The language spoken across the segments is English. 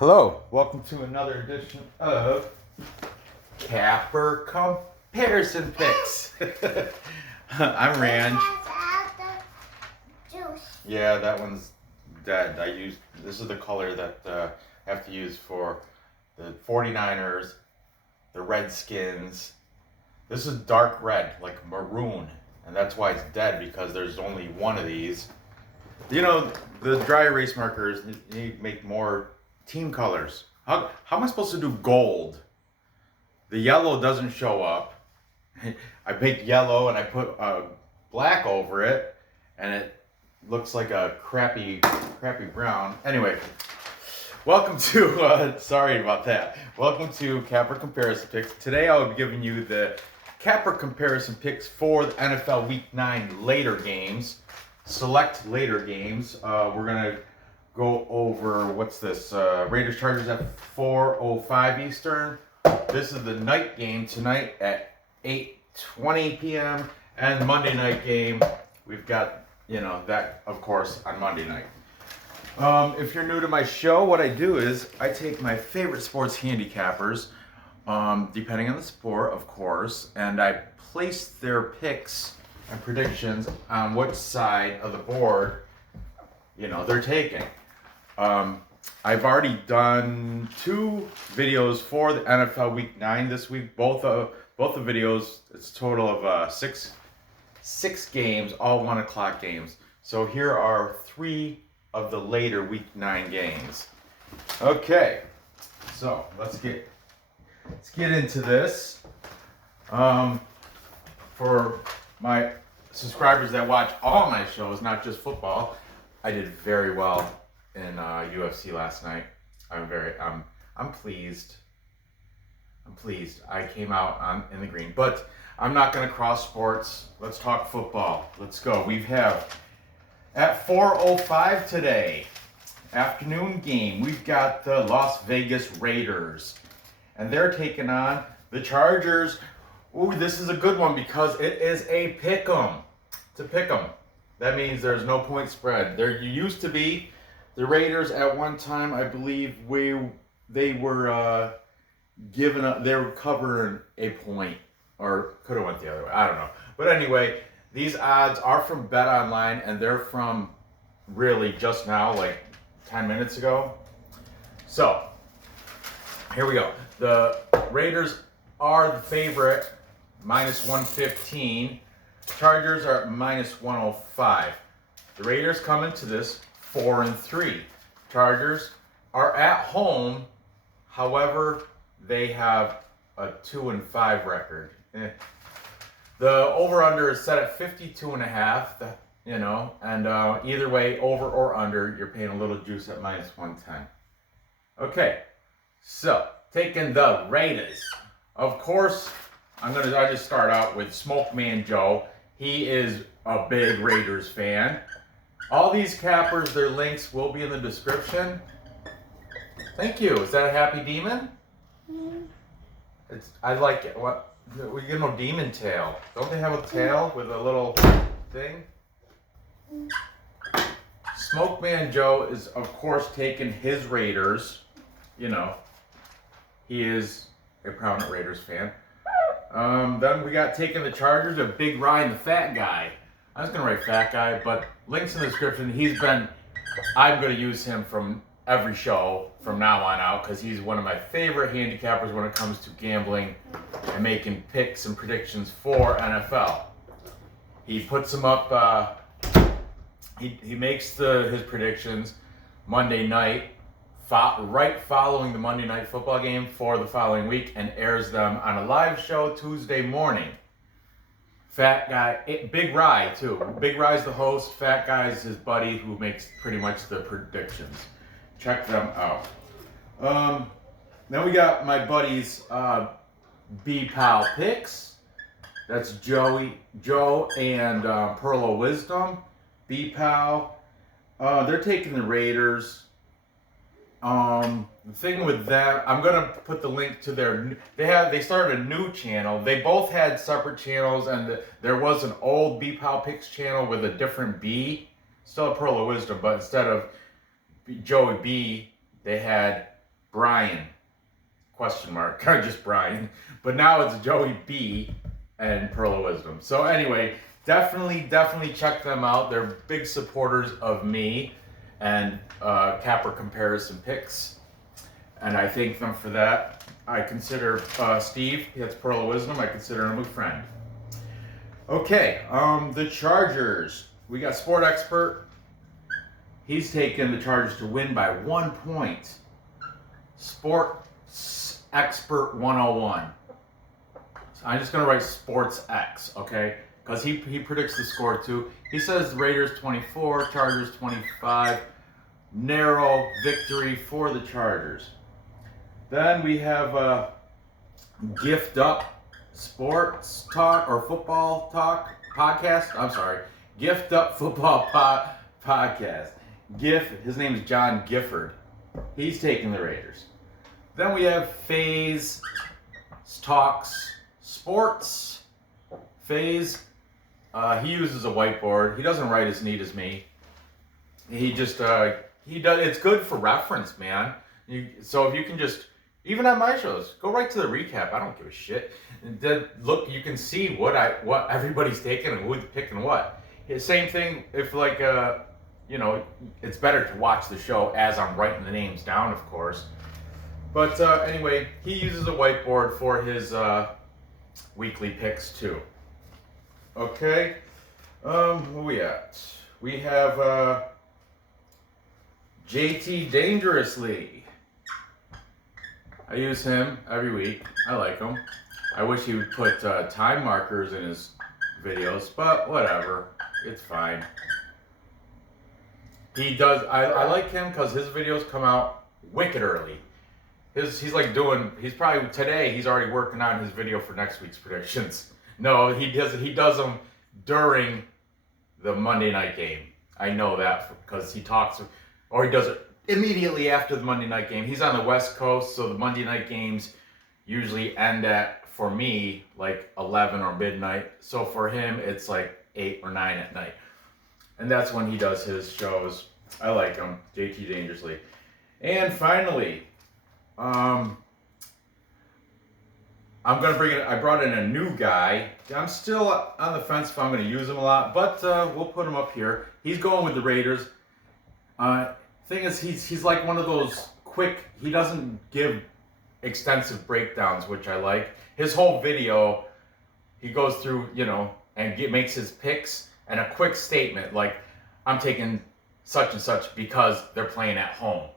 Hello, welcome to another edition of Capper Comparison Picks. I'm Rand. Yeah, that one's dead. This is the color that I have to use for the 49ers, the Redskins. This is dark red, like maroon, and that's why it's dead, because there's only one of these. You know, the dry erase markers need to make more team colors. How am I supposed to do gold? The yellow doesn't show up. I picked yellow and I put black over it, and it looks like a crappy brown. Anyway, welcome to, sorry about that. Welcome to Capper Comparison Picks. Today I will be giving you the Capper Comparison Picks for the NFL Week 9 later games. Select later games. We're going to go over, what's this? Raiders Chargers at 4:05 Eastern. This is the night game tonight at 8:20 p.m. And the Monday night game, we've got, that, of course, on Monday night. If you're new to my show, what I do is I take my favorite sports handicappers, depending on the sport, of course, and I place their picks and predictions on which side of the board, they're taking. I've already done 2 videos for the NFL Week 9 this week. Both the videos, it's a total of six games, all 1 o'clock games. So here are 3 of the later Week 9 games. Okay, so let's get into this. For my subscribers that watch all my shows, not just football, I did very well in UFC last night. I'm pleased. I'm pleased. I came out in the green, but I'm not going to cross sports. Let's talk football. Let's go. We have at 4:05 today, afternoon game. We've got the Las Vegas Raiders, and they're taking on the Chargers. Ooh, this is a good one because it is a pick'em. It's a pick'em. That means there's no point spread. There used to be the Raiders at one time. I believe they were they were covering a point, or could have went the other way. I don't know. But anyway, these odds are from Bet Online, and they're from really just now, like 10 minutes ago. So here we go. The Raiders are the favorite, -115. Chargers are -105. The Raiders come into this 4-3. Chargers are at home. However, they have a 2-5 record. The over/under is set at 52.5. And either way, over or under, you're paying a little juice at -110. Okay, so taking the Raiders. Of course, I just start out with Smoke Man Joe. He is a big Raiders fan. All these cappers, their links will be in the description. Thank you. Is that a happy demon? I like it. What? We get no demon tail. Don't they have a tail with a little thing? Smoke Man Joe is, of course, taking his Raiders. He is a prominent Raiders fan. Then we got taking the Chargers of Big Ryan, the fat guy. I was going to write fat guy, but links in the description. I'm going to use him from every show from now on out, because he's one of my favorite handicappers when it comes to gambling and making picks and predictions for NFL. He puts them up, he makes his predictions Monday night, right following the Monday Night Football game for the following week, and airs them on a live show Tuesday morning. Fat guy, Big Rye too. Big Rye's the host. Fat Guy's his buddy who makes pretty much the predictions. Check them out. Then we got my buddies B-Pal Picks. That's Joe and Pearl of Wisdom. B-Pal. They're taking the Raiders. The thing with them, I'm gonna put the link to they started a new channel. They both had separate channels, and there was an old B-Pal Picks channel with a different B, still a Pearl of Wisdom, but instead of Joey B, they had Brian, question mark, just Brian. But now it's Joey B and Pearl of Wisdom. So anyway, definitely check them out. They're big supporters of me and Capper Comparison Picks. And I thank them for that. I consider Steve, that's Pearl of Wisdom, I consider him a friend. Okay, the Chargers. We got Sport Expert. He's taken the Chargers to win by 1 point. Sports Expert 101. So I'm just going to write Sports X, okay? Because he predicts the score too. He says Raiders 24, Chargers 25. Narrow victory for the Chargers. Then we have Gift Up Sports Talk or Football Talk Podcast. I'm sorry. Gift Up Football Podcast. His name is John Gifford. He's taking the Raiders. Then we have FaZe Talks Sports. FaZe, he uses a whiteboard. He doesn't write as neat as me. He just, he does. It's good for reference, man. So if you can just, even on my shows, go right to the recap. I don't give a shit. And then look, you can see what everybody's taking and who's picking what. Same thing if like, you know, it's better to watch the show as I'm writing the names down, of course. But anyway, he uses a whiteboard for his weekly picks too. Okay, where we at? We have JT Dangerously. I use him every week. I like him. I wish he would put time markers in his videos, but whatever. It's fine. He does. I like him because his videos come out wicked early. He's like doing. He's probably today. He's already working on his video for next week's predictions. No, he does them during the Monday night game. I know that because he talks, or he does it immediately after the Monday night game. He's on the West Coast, so the Monday night games usually end at, for me, like 11 or midnight. So for him, it's like 8 or 9 at night. And that's when he does his shows. I like him, JT Dangerously. And finally, I'm going to bring it, I brought in a new guy. I'm still on the fence if I'm going to use him a lot, but we'll put him up here. He's going with the Raiders. Thing is, he's like one of those quick, he doesn't give extensive breakdowns, which I like. His whole video, he goes through, you know, and makes his picks and a quick statement like, I'm taking such and such because they're playing at home.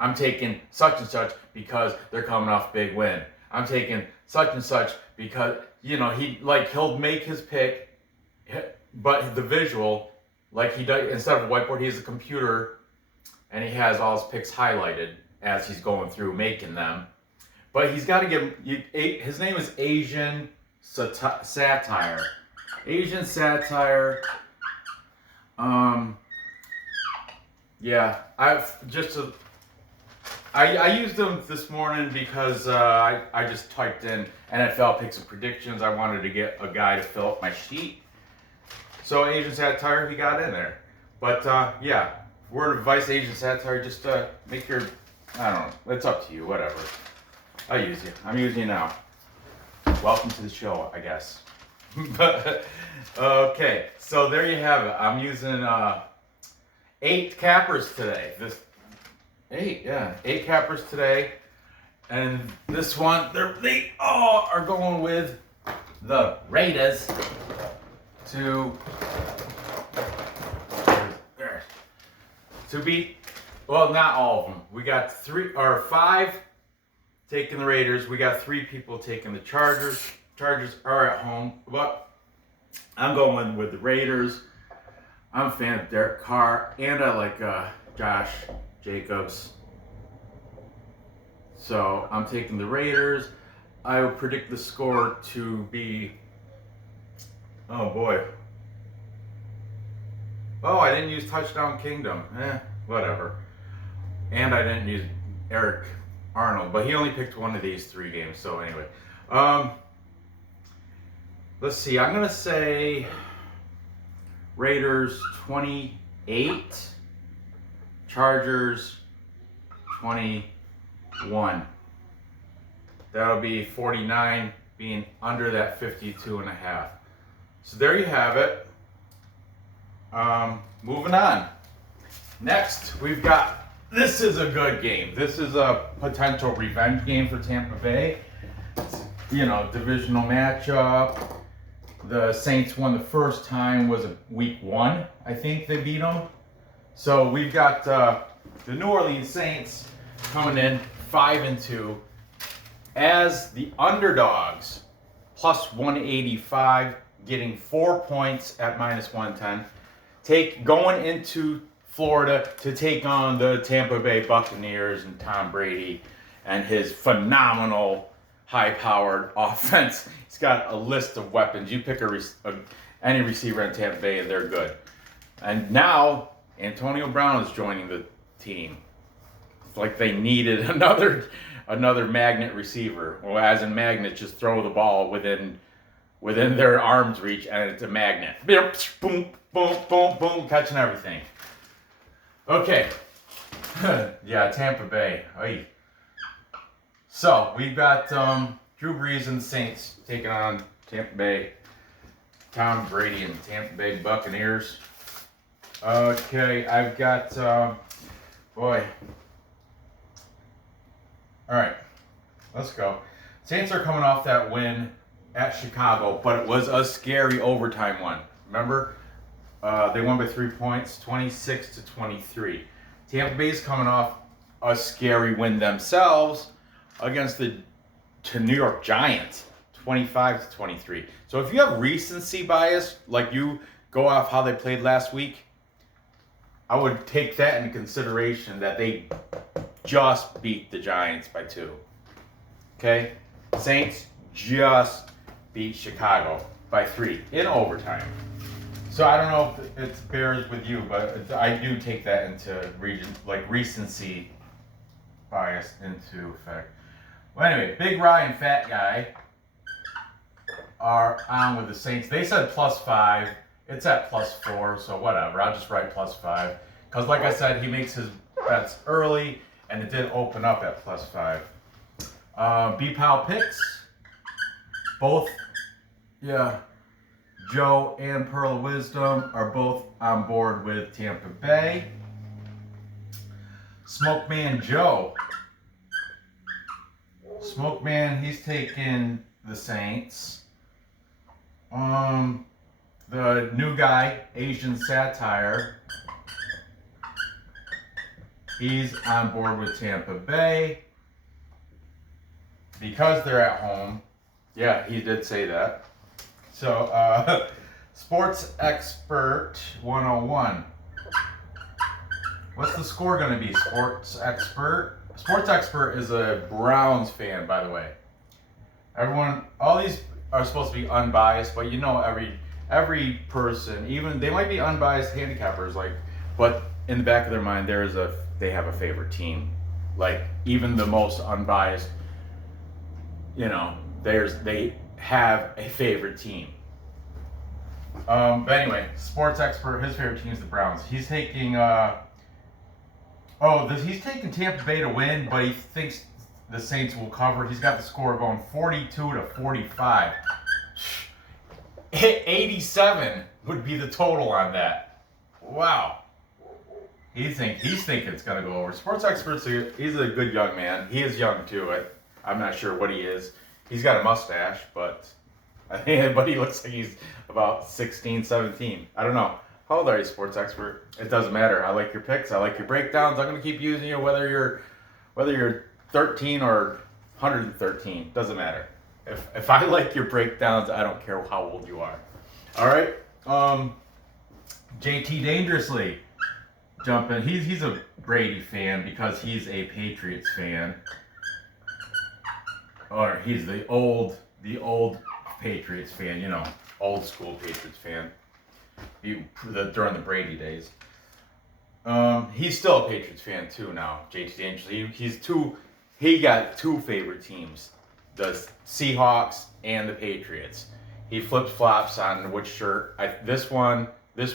I'm taking such and such because they're coming off big win. I'm taking such and such because, you know, he'll make his pick, but the visual, like he does, instead of a whiteboard, he has a computer and he has all his picks highlighted as he's going through making them. But he's got to give, his name is Asian Satire. Asian Satire. Yeah, I used them this morning because I just typed in NFL picks and predictions. I wanted to get a guy to fill up my sheet. So Asian Satire, he got in there. But yeah, word of advice, Asian Satire, just make your, I don't know, it's up to you, whatever. I'll use you. I'm using you now. Welcome to the show, I guess. Okay, so there you have it. I'm using 8 cappers today. 8 cappers today. And this one, they all are going with the Raiders to beat, well, not all of them. We got 5 taking the Raiders. We got 3 people taking the Chargers. Chargers are at home, but I'm going with the Raiders. I'm a fan of Derek Carr, and I like Josh Jacobs. So I'm taking the Raiders. I will predict the score to be, oh boy. Oh, I didn't use Touchdown Kingdom. Whatever. And I didn't use Eric Arnold, but he only picked one of these 3 games. So anyway, let's see. I'm gonna say Raiders 28, Chargers 24. 1. That'll be 49 being under that 52.5. So there you have it. Moving on. Next, we've got, this is a good game. This is a potential revenge game for Tampa Bay. You know, divisional matchup. The Saints won the first time, was week 1, I think they beat them. So we've got the New Orleans Saints coming in 5-2 as the underdogs, plus 185, getting 4 points at minus 110. Going into Florida to take on the Tampa Bay Buccaneers and Tom Brady and his phenomenal high-powered offense. He's got a list of weapons. You pick any receiver in Tampa Bay and they're good. And now Antonio Brown is joining the team. It's like they needed another magnet receiver. Well, as in magnet, just throw the ball within their arm's reach and it's a magnet. Boom, boom, boom, boom, catching everything. Okay. Yeah, Tampa Bay. Oy. So we've got Drew Brees and the Saints taking on Tampa Bay. Tom Brady and Tampa Bay Buccaneers. Okay, I've got boy. All right, let's go. Saints are coming off that win at Chicago, but it was a scary overtime one. Remember, they won by 3 points, 26-23. Tampa Bay's coming off a scary win themselves against the New York Giants, 25-23. So if you have recency bias, like you go off how they played last week, I would take that into consideration that they just beat the Giants by 2. Okay? Saints just beat Chicago by 3 in overtime. So I don't know if it bears with you, but I do take that into recency bias into effect. Well, anyway, Big Ryan Fat Guy are on with the Saints. They said +5. It's at +4, so whatever. I'll just write +5. Because like I said, he makes his bets early, and it did open up at +5. B-Pal picks. Both, yeah, Joe and Pearl of Wisdom are both on board with Tampa Bay. Smoke Man Joe. Smoke Man, he's taking the Saints. The new guy, Asian Satire, he's on board with Tampa Bay because they're at home. Yeah, he did say that. So, Sports Expert 101. What's the score going to be, Sports Expert? Sports Expert is a Browns fan, by the way. All these are supposed to be unbiased, but you know every person, even they might be unbiased handicappers, but in the back of their mind they have a favorite team. Like even the most unbiased, they have a favorite team. But anyway, Sports Expert, his favorite team is the Browns. He's taking he's taking Tampa Bay to win, but he thinks the Saints will cover. He's got the score going 42-45. 87 would be the total on that. Wow. He's thinking it's gonna go over. Sports Experts, he's a good young man. He is young too. I'm not sure what he is. He's got a mustache, but he looks like he's about 16, 17. I don't know. How old are you, Sports Expert? It doesn't matter. I like your picks. I like your breakdowns. I'm gonna keep using you whether you're 13 or 113. Doesn't matter. If I like your breakdowns, I don't care how old you are. All right. JT Dangerously jumping. He's a Brady fan because he's a Patriots fan. Or he's the old Patriots fan, old school Patriots fan. During the Brady days. He's still a Patriots fan too now, JT Dangerously. He got 2 favorite teams, the Seahawks and the Patriots. He flip-flops on which shirt. This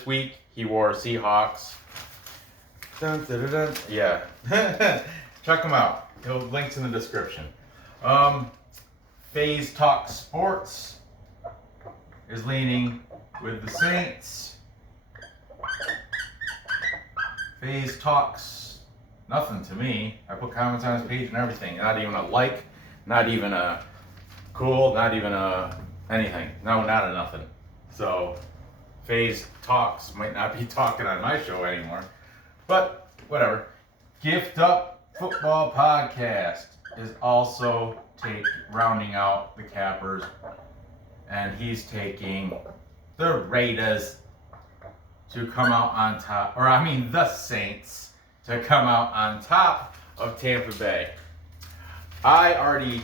week, he wore Seahawks. Dun, dun, dun, dun. Yeah. Check him out. Links in the description. FaZe Talk Sports is leaning with the Saints. FaZe talks nothing to me. I put comments on his page and everything. Not even a like, not even a cool, not even a anything. No, not a nothing. So FaZe talks might not be talking on my show anymore. But whatever. Gift Up Football Podcast is also rounding out the cappers. And he's taking the Raiders to come out on top, or I mean the Saints to come out on top of Tampa Bay. I already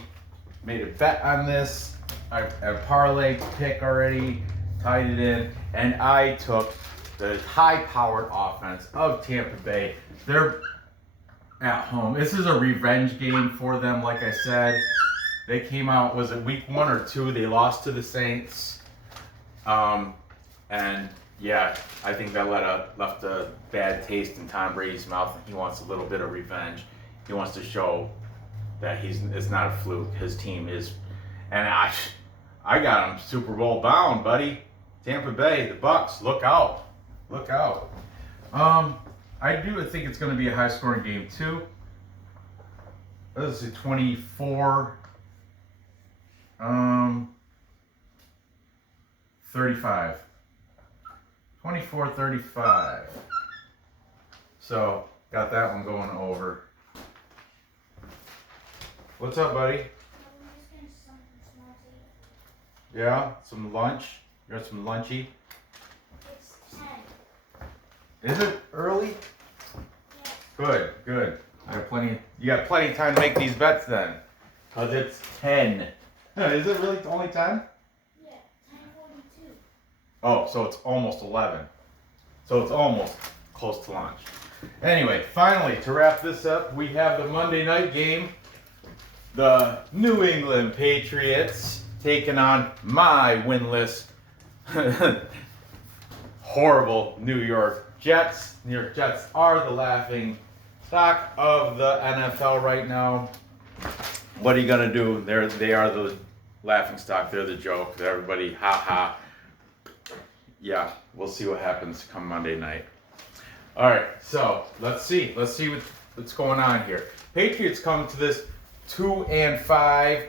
made a bet on this. I have parlay pick already, tied it in, and I took the high-powered offense of Tampa Bay. They're at home. This is a revenge game for them, like I said. They came out, was it week 1 or 2? They lost to the Saints. And yeah, I think that left a bad taste in Tom Brady's mouth. He wants a little bit of revenge. He wants to show that it's not a fluke. His team is, and I got him Super Bowl bound, buddy. Tampa Bay, the Bucs, look out. Look out. I do think it's going to be a high-scoring game, too. Let's see, 24, 35. 24-35. So, got that one going over. What's up, buddy? Yeah, some lunch. You got some lunchy? It's 10. Is it early? Yes. Good, good. You got plenty of time to make these bets then. Cause it's 10. Is it really only 10? Yeah, 10:42. Oh, so it's almost 11. So it's almost close to lunch. Anyway, finally, to wrap this up, we have the Monday night game. The New England Patriots taking on my winless, horrible New York Jets. New York Jets are the laughing stock of the NFL right now. What are you gonna do? They are the laughing stock. They're the joke. They're everybody, ha ha. Yeah, we'll see what happens come Monday night. All right, so let's see what's going on here. Patriots come to this 2-5.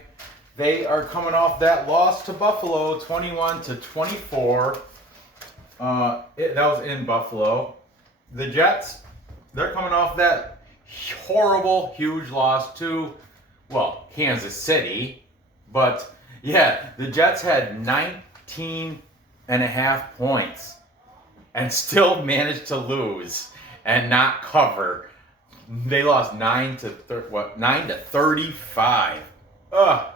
They are coming off that loss to Buffalo, 21-24. That was in Buffalo. The Jets, they're coming off that horrible, huge loss to, well, Kansas City. But yeah, the Jets had 19.5 points and still managed to lose and not cover. They lost 9-35. Ugh,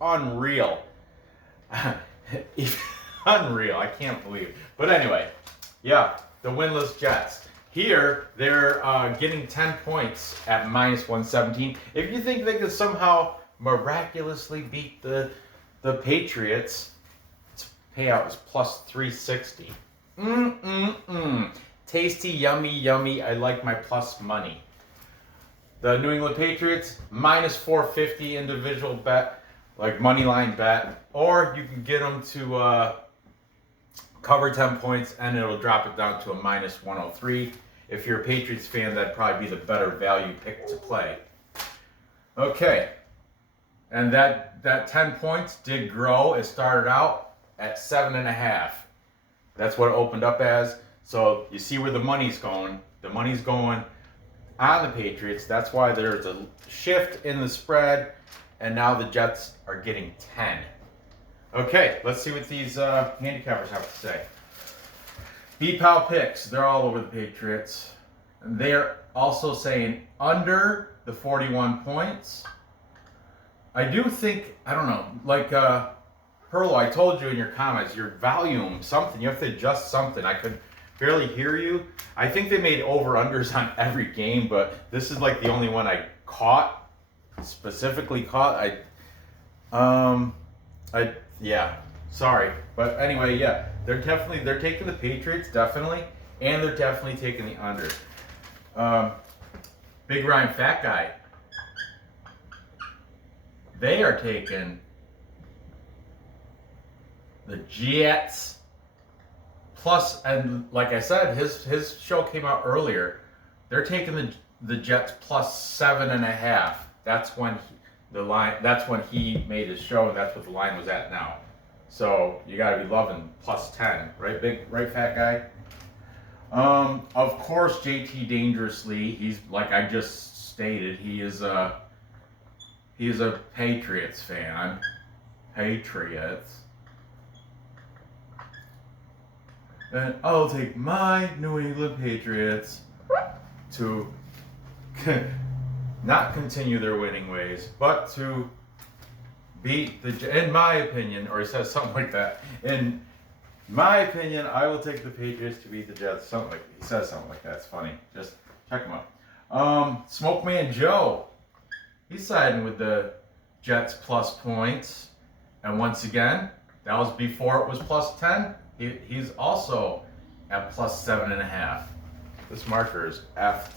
unreal. Unreal. I can't believe it. But anyway, yeah, the winless Jets. Here, they're getting 10 points at -117. If you think they could somehow miraculously beat the Patriots, its payout is +360. Tasty, yummy, yummy. I like my plus money. The New England Patriots, -450 individual bet, like money line bet. Or you can get them to cover 10 points and it'll drop it down to a -103. If you're a Patriots fan, that'd probably be the better value pick to play. Okay. And that 10 points did grow. It started out at 7.5. That's what it opened up as. So you see where the money's going. The money's going on the Patriots. That's why there's a shift in the spread. And now the Jets are getting 10. Okay, let's see what these handicappers have to say. B-Pal picks, they're all over the Patriots. And they're also saying under the 41 points. I do think, I don't know, like Perlo, I told you in your comments, your volume, something, you have to adjust something. I could barely hear you. I think they made over-unders on every game, but this is like the only one I caught, specifically caught. Yeah, sorry. But anyway, yeah, they're taking the Patriots, definitely, and they're definitely taking the under. Big Ryan Fat Guy. they are taking the Jets plus, and like I said, his show came out earlier. They're taking the Jets plus 7.5. That's when the line. That's when he made his show, and that's what the line was at now. So you got to be loving plus 10, right, fat guy. Of course, JT Dangerously. He's like I just stated. He is a Patriots fan. Patriots. And I'll take my New England Patriots to not continue their winning ways, but to beat in my opinion, or he says something like that. In my opinion, I will take the Patriots to beat the Jets. He says something like that. It's funny. Just check him out. Smoke Man Joe, he's siding with the Jets plus points, and once again, that was before it was plus 10. He's also at plus 7.5. This marker is effed.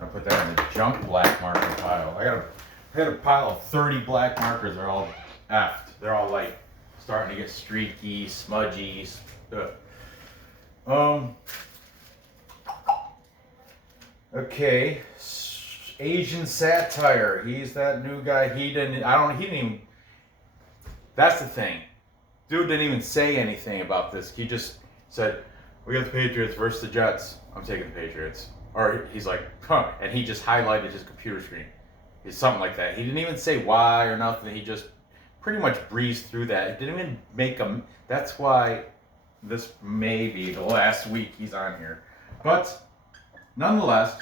I'll put that in the junk black marker pile. I got a pile of 30 black markers. They're all effed. They're all like starting to get streaky, smudgy. Okay. Asian Satire. He's that new guy. He didn't even. That's the thing. Dude didn't even say anything about this. He just said, we got the Patriots versus the Jets. I'm taking the Patriots. Or he's like, huh. And he just highlighted his computer screen. It's something like that. He didn't even say why or nothing. He just pretty much breezed through that. It didn't even make him. That's why this may be the last week he's on here. But nonetheless,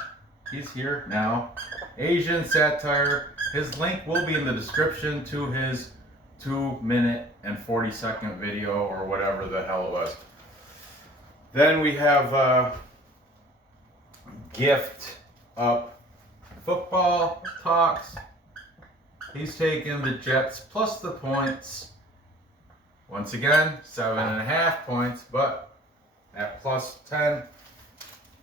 he's here now. Asian Satire. His link will be in the description to his 2-minute and 40-second video or whatever the hell it was. Then we have Gift Up Football Talks. He's taking the Jets plus the points. Once again, 7.5 points, but at plus 10,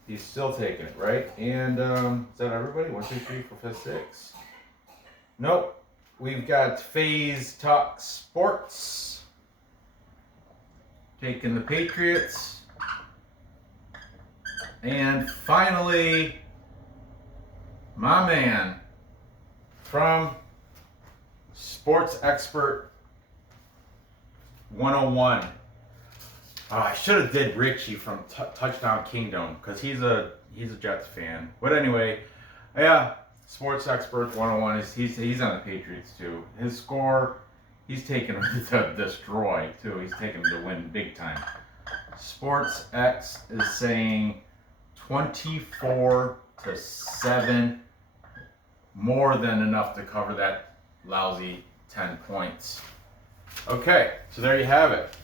he's still taking it, right? And is that everybody? 1, 2, 3, 4, 5, 6. Nope. We've got Phase Talk Sports taking the Patriots. And finally, my man from Sports Expert 101. I should have did Richie from Touchdown Kingdom because he's a Jets fan. But anyway, yeah. Sports Expert 101 he's on the Patriots too. His score, he's taking him to destroy too. He's taking him to win big time. Sports X is saying 24-7, more than enough to cover that lousy 10 points. Okay, so there you have it.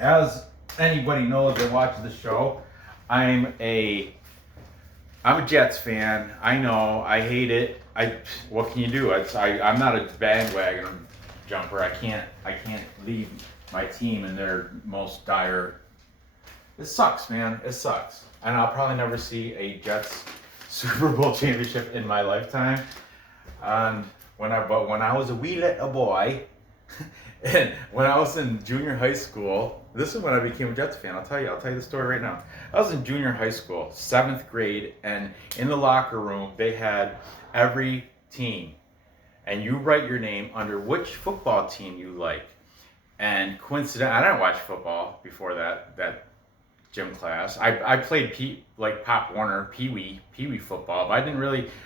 As anybody knows that watches the show, I'm a Jets fan. I know. I hate it. What can you do? I'm not a bandwagon jumper. I can't leave my team in their most dire. It sucks, man. It sucks. And I'll probably never see a Jets Super Bowl championship in my lifetime. And when I was a wee little boy, and when I was in junior high school, this is when I became a Jets fan. I'll tell you the story right now. I was in junior high school, 7th grade, and in the locker room, they had every team. And you write your name under which football team you like. And coincidentally, I didn't watch football before that gym class. I played Pop Warner, Pee Wee football, but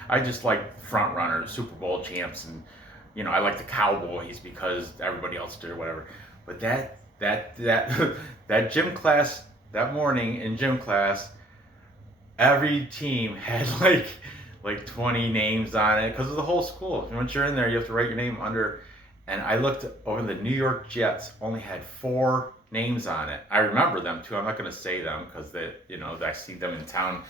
I just like front runners, Super Bowl champs, and I like the Cowboys because everybody else did or whatever. But that gym class, that morning in gym class, every team had like 20 names on it because of the whole school. And once you're in there, you have to write your name under. And I looked over, the New York Jets only had 4 names on it. I remember them too. I'm not going to say them because I see them in town,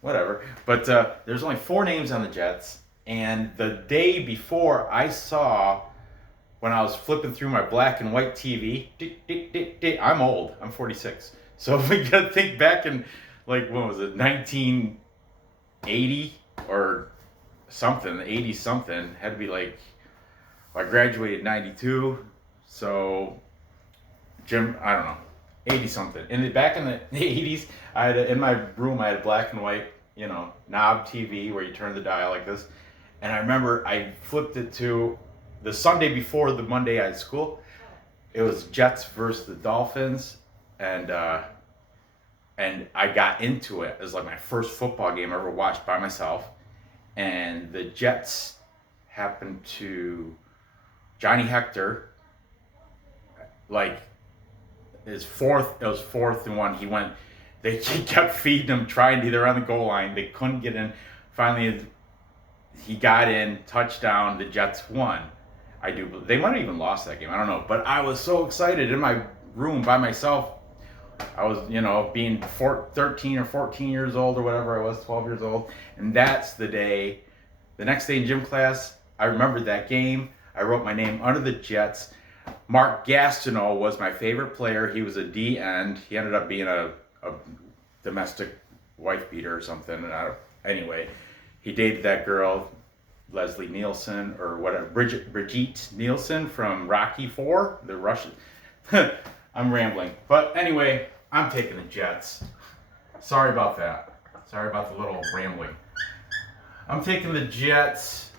whatever. But there's only 4 names on the Jets. And the day before, I saw, when I was flipping through my black and white TV, I'm old. I'm 46. So if we got to think back in, when was it, 1980 or something, 80 something. Had to be like, I graduated in 92, so Jim, I don't know, 80 something. Back in the 80s, I had in my room I had a black and white, knob TV where you turn the dial like this. And I remember I flipped it to the Sunday before the Monday I had school. It was Jets versus the Dolphins, and I got into it. It was like my first football game I ever watched by myself. And the Jets happened to Johnny Hector, like it was 4th and 1. They kept feeding him, trying to, they're on the goal line. They couldn't get in. Finally, he got in, touchdown, the Jets won. They might have even lost that game, I don't know. But I was so excited in my room by myself. I was, being 13 or 14 years old or whatever I was, 12 years old. And that's the next day in gym class, I remembered that game. I wrote my name under the Jets. Mark Gastineau was my favorite player. He was a D end. He ended up being a domestic wife beater or something. Anyway, he dated that girl, Leslie Nielsen, or whatever, Brigitte Nielsen from Rocky IV, the Russian. I'm rambling. But anyway, I'm taking the Jets. Sorry about that. Sorry about the little rambling. I'm taking the Jets.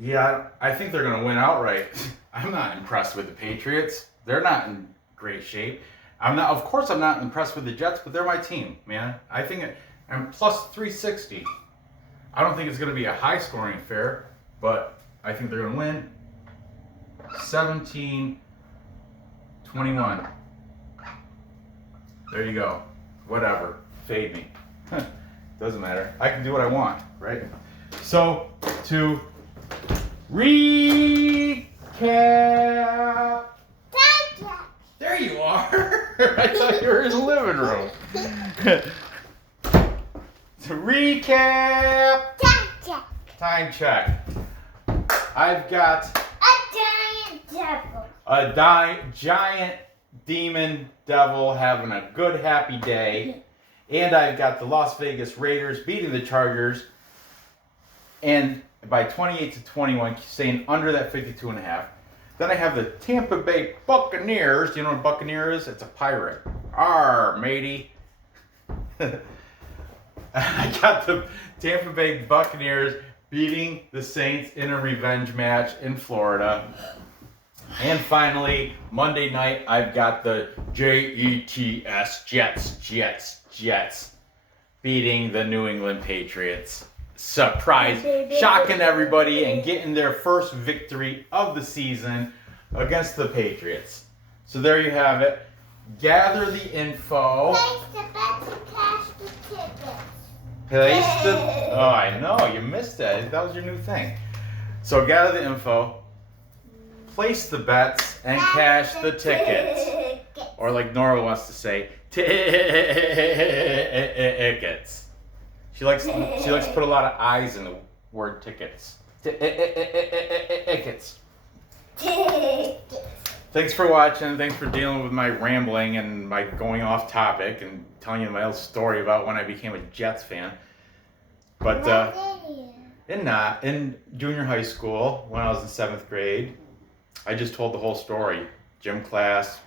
Yeah, I think they're going to win outright. I'm not impressed with the Patriots. They're not in great shape. Of course I'm not impressed with the Jets, but they're my team, man. I think I'm plus 360. I don't think it's going to be a high scoring affair, but I think they're going to win 17-21. There you go. Whatever. Fade me. Doesn't matter. I can do what I want, right? So, to recap. There you are. I thought you were in the living room. To recap. Time check. I've got a giant demon devil having a good happy day. And I've got the Las Vegas Raiders beating the Chargers. And by 28-21, staying under that 52.5. Then I have the Tampa Bay Buccaneers. Do you know what a Buccaneer is? It's a pirate. Arr, matey. I got the Tampa Bay Buccaneers beating the Saints in a revenge match in Florida. And finally, Monday night, I've got the Jets beating the New England Patriots. Surprise, shocking everybody and getting their first victory of the season against the Patriots. So there you have it. Gather the info. Place the bets and cash the tickets. Oh, I know, you missed that. That was your new thing. So gather the info, place the bets, and cash the tickets. Or like Nora wants to say, tickets. She likes to put a lot of I's in the word tickets. Tickets. Thanks for watching. Thanks for dealing with my rambling and my going off topic and telling you my little story about when I became a Jets fan. But in junior high school, when I was in 7th grade, I just told the whole story. Gym class.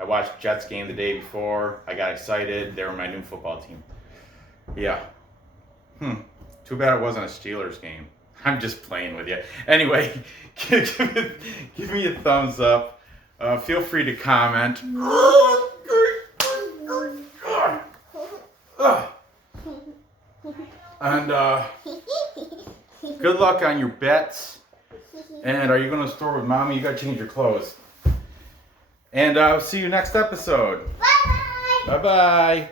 I watched Jets game the day before. I got excited. They were my new football team. Yeah. Too bad it wasn't a Steelers game. I'm just playing with you. Anyway, give me a thumbs up. Feel free to comment. And good luck on your bets. And are you going to the store with mommy? You got to change your clothes. And I'll see you next episode. Bye-bye. Bye-bye.